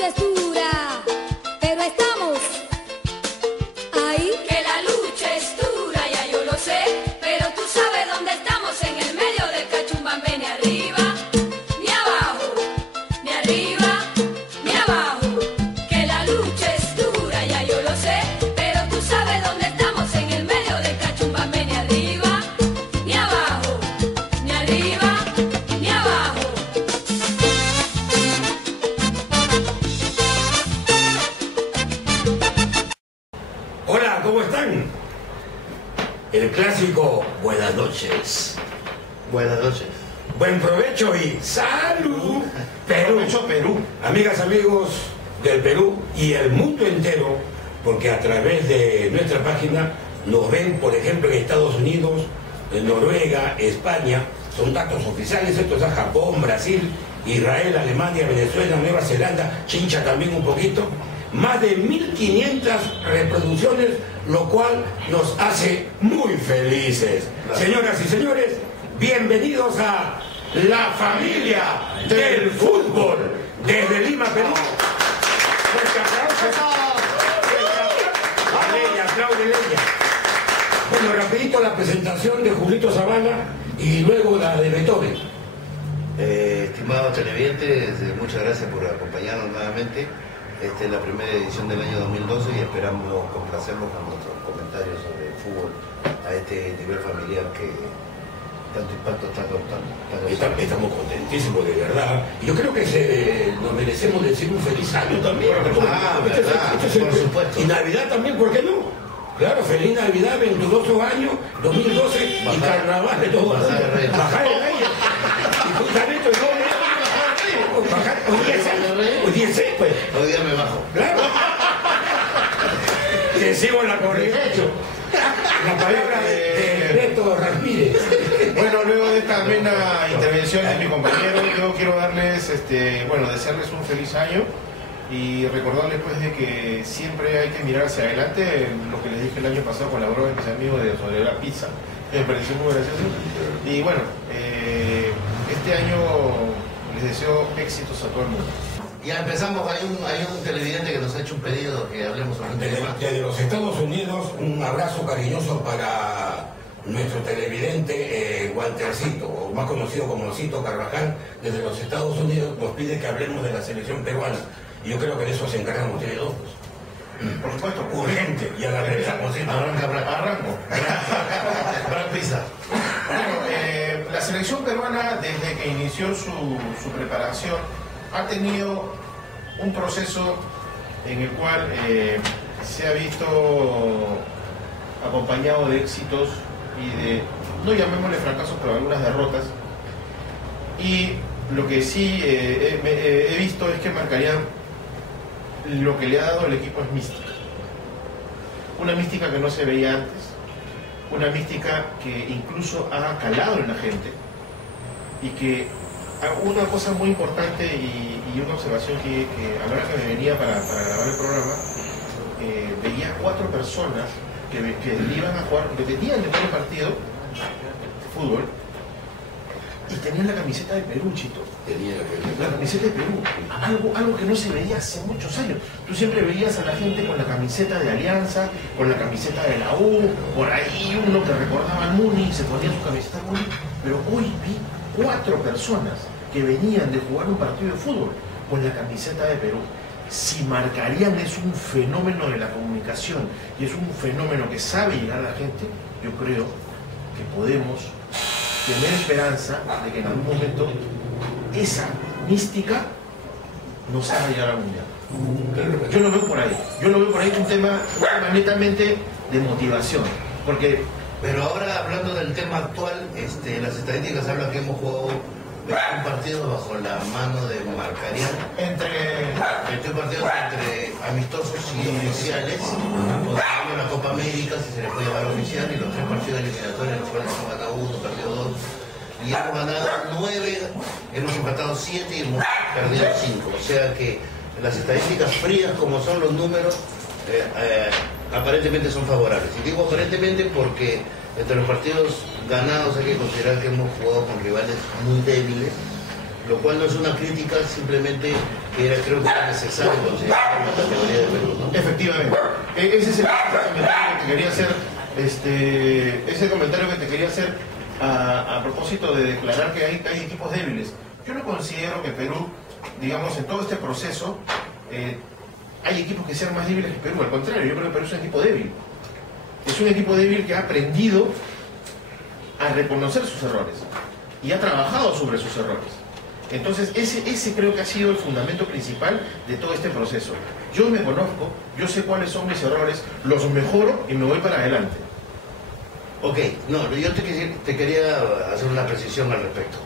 lucha es dura, pero estamos ahí. Que la lucha es dura, ya yo lo sé, pero tú sabes dónde estamos, en el medio del Cachumbambe, ni arriba, ni abajo, ni arriba, ni abajo. Que la lucha es dura, ya yo lo sé, pero tú sabes dónde estamos, en el medio del Cachumbambe, ni arriba, ni abajo, ni arriba, ni abajo. Hola, ¿cómo están? El clásico buenas noches. Buenas noches. Buen provecho y salud. Perú. Provecho, Perú. Amigas, amigos del Perú y el mundo entero, porque a través de nuestra página nos ven, por ejemplo, en Estados Unidos, en Noruega, España, son datos oficiales, estos a Japón, Brasil, Israel, Alemania, Venezuela, Nueva Zelanda, Chincha también un poquito. Más de 1500 reproducciones, lo cual nos hace muy felices. Claro. Señoras y señores, bienvenidos a la familia del fútbol desde Lima, Perú. Fuerte aplauso. Claudia Leña. Bueno, rapidito la presentación de Julito Zavala y luego la de Beethoven. Estimados televidentes, muchas gracias por acompañarnos nuevamente. Esta es la primera edición del año 2012 y esperamos complacerlos con nuestros comentarios sobre el fútbol a este nivel familiar que tanto impacto está causando. Estamos contentísimos, de verdad. Yo creo que nos merecemos decir un feliz año también. Por supuesto. Y Navidad también, ¿por qué no? Claro, feliz Navidad, 22 años, 2012 y carnaval de todo. Bajar de Reyes. Bajar de Reyes. Y justamente hoy día es pues. Hoy día me bajo. Claro. Te sigo la corriente. La palabra de Beto Ramírez. Bueno, luego de esta amena intervención de mi compañero, yo quiero darles, desearles un feliz año y recordarles pues de que siempre hay que mirar hacia adelante, lo que les dije el año pasado con la broma de mis amigos sobre la pizza, que me pareció muy gracioso. Y bueno, este año les deseo éxitos a todo el mundo. Ya empezamos, hay un televidente que nos ha hecho un pedido que hablemos sobre un tema. Desde los Estados Unidos, un abrazo cariñoso para nuestro televidente Waltercito, o más conocido como Osito Carvajal, desde los Estados Unidos, nos pide que hablemos de la selección peruana. Y yo creo que de eso se encargan ustedes dos. Por supuesto, urgente, y a la derecha, arranco. Para pizza. Bueno, la selección peruana, desde que inició su preparación, ha tenido un proceso en el cual se ha visto acompañado de éxitos y de, no llamémosle fracasos, pero algunas derrotas. Y lo que sí he visto es que Marcarían, lo que le ha dado el equipo es mística. Una mística que no se veía antes, una mística que incluso ha calado en la gente y que una cosa muy importante y una observación que a la hora que me venía para grabar el programa, veía 4 personas que iban a jugar, que venían de jugar un partido de fútbol y tenían la camiseta de Perú, Chito. La camiseta de Perú, algo que no se veía hace muchos años. Tú siempre veías a la gente con la camiseta de Alianza, con la camiseta de la U, por ahí uno que recordaba al Muni y se ponía su camiseta de Muni, pero hoy vi 4 personas que venían de jugar un partido de fútbol con la camiseta de Perú. Si Marcarían es un fenómeno de la comunicación y es un fenómeno que sabe llegar a la gente, yo creo que podemos tener esperanza de que en algún momento esa mística nos haga llegar al mundial. Yo lo veo por ahí. Yo lo veo por ahí un tema netamente de motivación. Porque pero ahora, hablando del tema actual, las estadísticas hablan que hemos jugado 21 partidos bajo la mano de Marcarían. 21 partidos entre amistosos y oficiales, donde hay una Copa América, si se le puede llamar oficial, y los 3 partidos eliminatorios, en los cuales hemos ganado 1, perdido 2. Y hemos ganado 9, hemos empatado 7 y hemos perdido 5. O sea que las estadísticas frías, como son los números, aparentemente son favorables. Y digo aparentemente porque entre los partidos ganados hay que considerar que hemos jugado con rivales muy débiles, Lo cual no es una crítica, simplemente que creo que era necesario considerar la categoría de Perú, ¿no? Efectivamente. Ese es el comentario que te quería hacer, ese comentario que te quería hacer a propósito de declarar que hay equipos débiles. Yo no considero que Perú, digamos, en todo este proceso, hay equipos que sean más débiles que Perú. Al contrario, yo creo que Perú es un equipo débil. Es un equipo débil que ha aprendido a reconocer sus errores y ha trabajado sobre sus errores. Entonces, ese creo que ha sido el fundamento principal de todo este proceso. Yo me conozco, yo sé cuáles son mis errores, los mejoro y me voy para adelante. Ok, no, yo te quería hacer una precisión al respecto.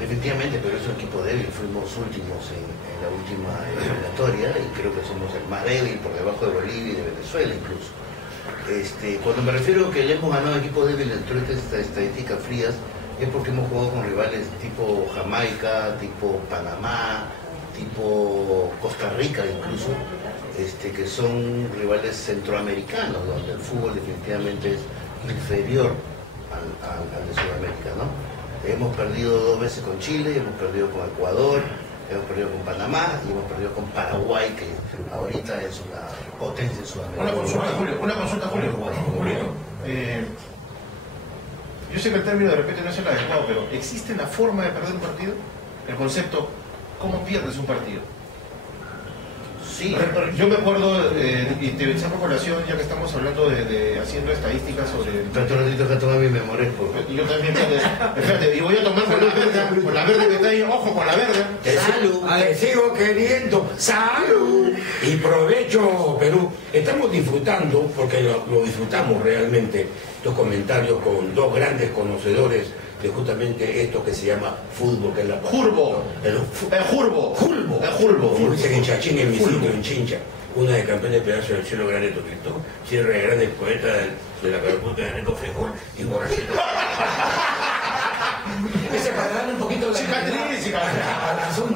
Definitivamente, pero es un equipo débil. Fuimos últimos en la última eliminatoria y creo que somos el más débil por debajo de Bolivia y de Venezuela incluso. Cuando me refiero a que le hemos ganado equipo débil dentro de estas estadísticas frías, es porque hemos jugado con rivales tipo Jamaica, tipo Panamá, tipo Costa Rica incluso, que son rivales centroamericanos, donde el fútbol definitivamente es inferior al de Sudamérica, ¿no? Hemos perdido 2 veces con Chile, hemos perdido con Ecuador, hemos perdido con Panamá y hemos perdido con Paraguay, que ahorita es una potencia en Sudamérica. Una consulta, Julio. Yo sé que el término de repente no es el adecuado, pero ¿existe una forma de perder un partido? El concepto, ¿cómo pierdes un partido? Sí. Yo me acuerdo, y te saco colación, ya que estamos hablando de haciendo estadísticas sobre... Tanto ratito que tomar mi memoria. Yo también, espérate, y voy a tomar con la verde que está ahí, ojo, con la verde. ¡Salud! Te sigo queriendo. ¡Salud! Y provecho, Perú. Estamos disfrutando, porque lo disfrutamos realmente, estos comentarios con 2 grandes conocedores de justamente esto que se llama fútbol, que es la... Jurbo. Jurbo. Como dicen en Chachín, en mi sitio, en Chincha. Una de campeón de pedazo del cielo grande Cristo, cierre de grandes poetas de la caraputa de Neto Fejón y Borrachito. Ese para darle un poquito de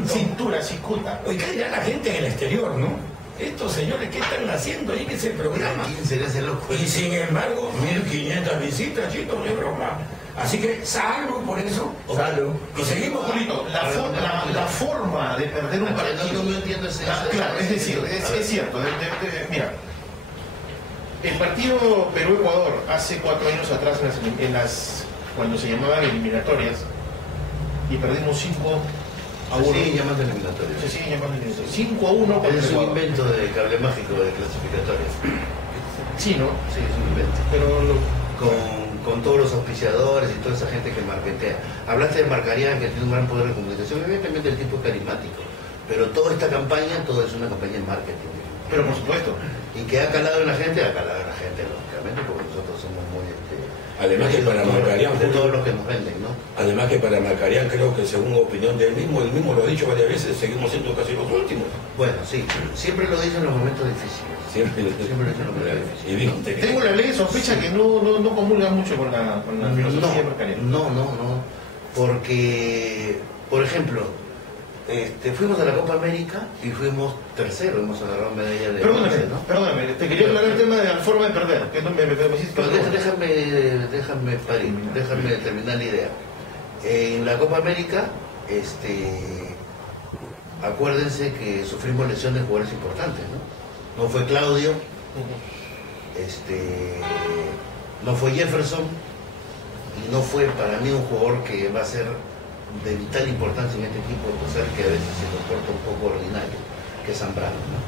cintura, cicuta. Oye, ¿qué dirá la gente en el exterior, no? Estos señores, ¿qué están haciendo ahí que ese programa? ¿Quién sería ese loco? Y sin embargo, 1500 visitas, chicos, no es broma. Así que salud por eso. Salud. Y seguimos, Julito. La forma de perder un partido... No entiendo ese... Claro, es decir, es cierto. Mira, el partido Perú-Ecuador hace 4 años atrás, cuando se llamaban eliminatorias, y perdimos 5-1. Se siguen llamando eliminatorias. Se siguen llamando eliminatorias. 5-1. Es un invento de cable mágico de clasificatorias. Sí, ¿no? Sí, es un invento. Pero con todos los auspiciadores y toda esa gente que marketea. Hablaste de Marcarián, que tiene un gran poder de comunicación. Evidentemente el tipo es carismático. Pero toda esta campaña, todo es una campaña en marketing. Pero por supuesto. Y que ha calado en la gente, lógicamente, porque nosotros somos muy... Además que para Marcarián... De todos los que nos venden, ¿no? Además que para Marcarián, creo que según opinión de él mismo lo ha dicho varias veces, seguimos siendo casi los últimos. Bueno, sí, siempre lo dice en los momentos difíciles. Siempre lo dice en los momentos difíciles. Tengo la ley de sospecha que no comulga mucho con la filosofía de Marcarián. No, porque, por ejemplo, fuimos a la Copa América y fuimos tercero, hemos agarrado medalla de... Perdóname, te quería aclarar el tema de la forma de perder, que no me hiciste... Déjame terminar la idea. En la Copa América, acuérdense que sufrimos lesiones de jugadores importantes, ¿no? No fue Claudio, no fue Jefferson, y no fue para mí un jugador que va a ser de vital importancia en este equipo, a pesar que a veces se comporta un poco ordinario, que es Zambrano, ¿no?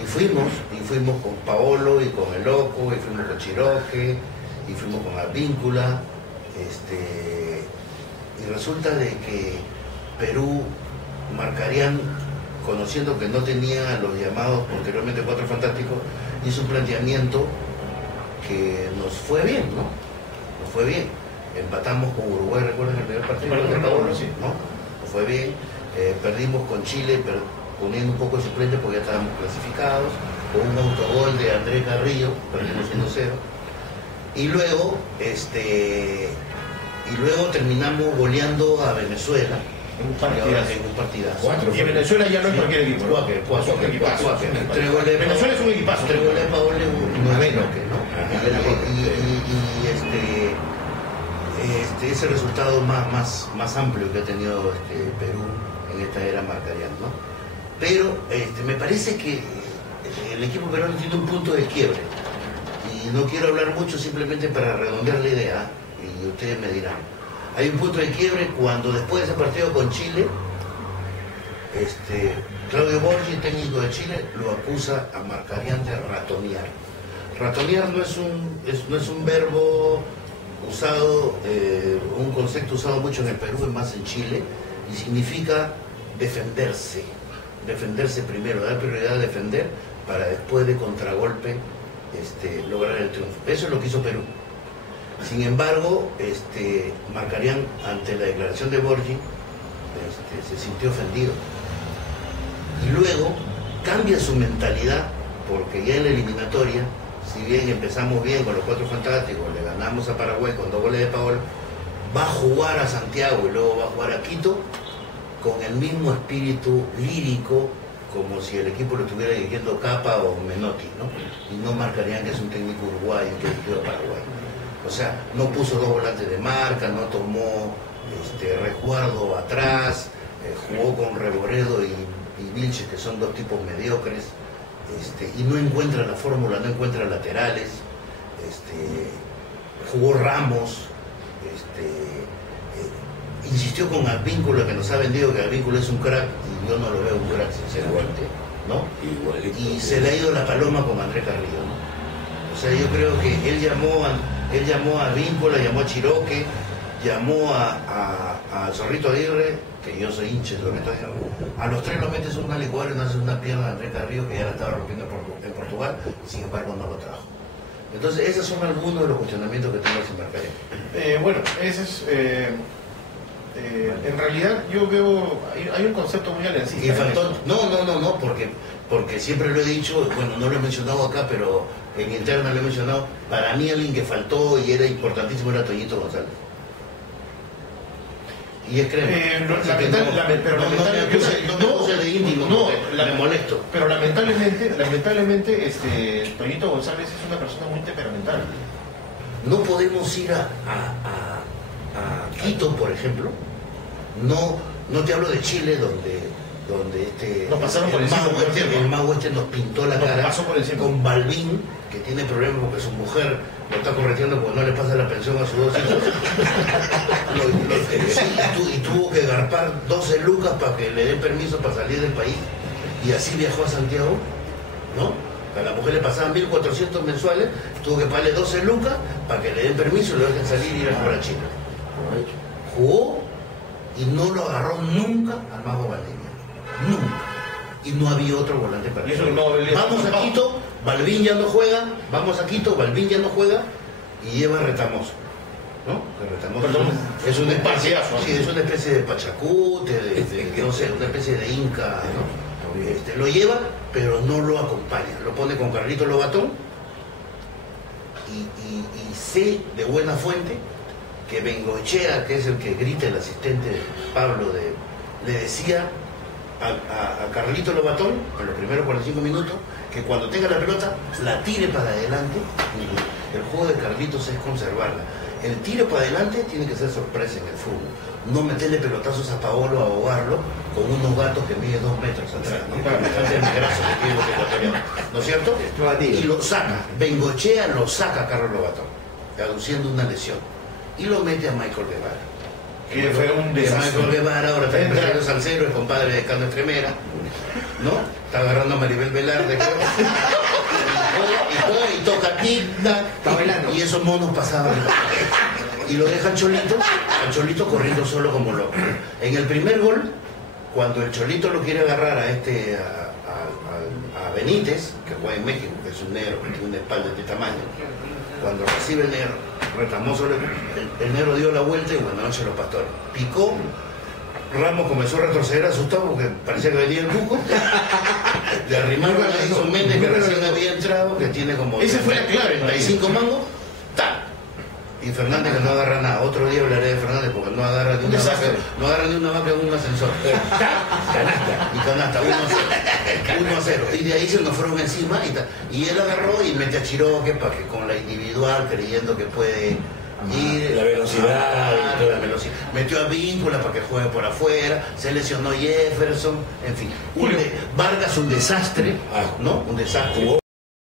Y fuimos con Paolo y con El Loco, y fuimos con Chiroque, y fuimos con Advíncula, y resulta de que Perú, Marcarián, conociendo que no tenía los llamados posteriormente 4 fantásticos, hizo un planteamiento que nos fue bien, ¿no? Nos fue bien. Empatamos con Uruguay, ¿recuerdan el primer partido? Sí. ¿No? Nos fue bien. Perdimos con Chile, poniendo un poco de suplente porque ya estábamos clasificados, con un autogol de Andrés Carrillo, perdimos 1-0. Y luego, terminamos goleando a Venezuela. En un partidazo. Y Venezuela ya no es cualquier equipo. Venezuela es un equipazo. 3 goles a Paolo, 9 bloques, ¿no? es el resultado más amplio que ha tenido Perú en esta era marcariana, ¿no? Pero me parece que el equipo peruano tiene un punto de quiebre. Y no quiero hablar mucho, simplemente para redondear la idea, y ustedes me dirán. Hay un punto de quiebre cuando después de ese partido con Chile, Claudio Borgi, técnico de Chile, lo acusa a Marcarián de ratonear. Ratonear no es un verbo usado, un concepto usado mucho en el Perú, y más en Chile, y significa defenderse. Defenderse primero, dar prioridad a defender para después de contragolpe lograr el triunfo. Eso es lo que hizo Perú. Sin embargo, Marcarián, ante la declaración de Borgi, se sintió ofendido. Y luego cambia su mentalidad, porque ya en la eliminatoria, si bien empezamos bien con los 4 fantásticos, le ganamos a Paraguay con 2 goles de Paolo, va a jugar a Santiago y luego va a jugar a Quito con el mismo espíritu lírico, como si el equipo lo estuviera dirigiendo Capa o Menotti, ¿no? Y no Marcarián, que es un técnico uruguayo que dirigió a Paraguay. O sea, no puso 2 volantes de marca, no tomó resguardo atrás, jugó con Reboredo y Vilches, que son 2 tipos mediocres, y no encuentra la fórmula, no encuentra laterales, jugó Ramos, insistió con Advíncula, que nos ha vendido que Advíncula es un crack, y yo no lo veo un crack sinceramente, ¿no? Y se le ha ido la paloma con André Carrillo, ¿no? O sea, yo creo que él llamó a Advíncula, llamó a Chiroque, llamó a Zorrito Aguirre, que yo soy hincha de Zorrito Aguirre. A los 3 los metes una licuadora y no haces una pierna de André Carrillo, que ya la estaba rompiendo en Portugal, sin embargo no lo trajo. Entonces, esos son algunos de los cuestionamientos que tengo sin Marcarián. Bueno, ese es... en realidad yo veo, hay un concepto muy aliancista. Y faltó, no, porque siempre lo he dicho, bueno, no lo he mencionado acá, pero en interna lo he mencionado, para mí alguien que faltó y era importantísimo era Toñito González. Y es crema. Me molesto. Pero lamentablemente, Toñito González es una persona muy temperamental. No podemos ir a Quito, por ejemplo. No te hablo de Chile, donde nos pasaron por el mago nos pintó la cara con Balbín, que tiene problemas porque su mujer lo está correteando porque no le pasa la pensión a sus 2 hijos. Y tuvo que garpar 12 lucas para que le den permiso para salir del país, y así viajó a Santiago, ¿no? A la mujer le pasaban 1.400 mensuales, tuvo que pagarle 12 lucas para que le den permiso y lo dejen salir y ir a jugar a China. Jugó y no lo agarró nunca al mago Valdivia. Nunca. Y no había otro volante para eso. Vamos a Quito, Balbín ya no juega, vamos a Quito, Balbín ya no juega, y lleva a Retamoso, ¿no? Retamoso es una especie, sí, es una especie de pachacute, no sé, una especie de inca, ¿no? Lo lleva, pero no lo acompaña, lo pone con Carlito Lobatón, y sé de buena fuente que Bengoechea, que es el que grita, el asistente de Pablo, le decía a Carlito Lobatón, en los primeros 45 minutos, que cuando tenga la pelota, la tire para adelante. El juego de Carlitos es conservarla. El tiro para adelante tiene que ser sorpresa en el fútbol. No meterle pelotazos a Paolo, a ahogarlo, con unos gatos que miden 2 metros atrás, ¿no? ¿No es cierto? Y lo saca. Bengoechea lo saca a Carlos Lobatón, aduciendo una lesión. Y lo mete a Michael Guevara. Que fue un desastre. Michael Guevara ahora está en Salcero, el compadre de Cano Estremera, ¿no? Está agarrando a Maribel Velarde, creo. Y toca tic-tac, y esos monos pasaban. Y lo deja al Cholito corriendo solo como loco. En el primer gol, cuando el Cholito lo quiere agarrar a Benítez, que juega en México, que es un negro, que tiene una espalda de este tamaño, cuando recibe el negro, Retamoso, el negro dio la vuelta y buenas noches los pastores. Picó, Ramos comenzó a retroceder asustado porque parecía que venía el buco. Le arrimaron a Edison Méndez, que recién había entrado, que tiene como 35 mangos. ¡Tal! Y Fernández, que no agarra nada. Otro día hablaré de Fernández porque no agarra ni una vaca en un ascensor. Y canasta, 1-0. Y de ahí se nos fueron encima y él agarró y mete a Chiroque para que con la individual, creyendo que puede Y la velocidad, y la velocidad. Metió a Víncula para que juegue por afuera, se lesionó Jefferson, en fin. Vargas un desastre, ¿no? Un desastre.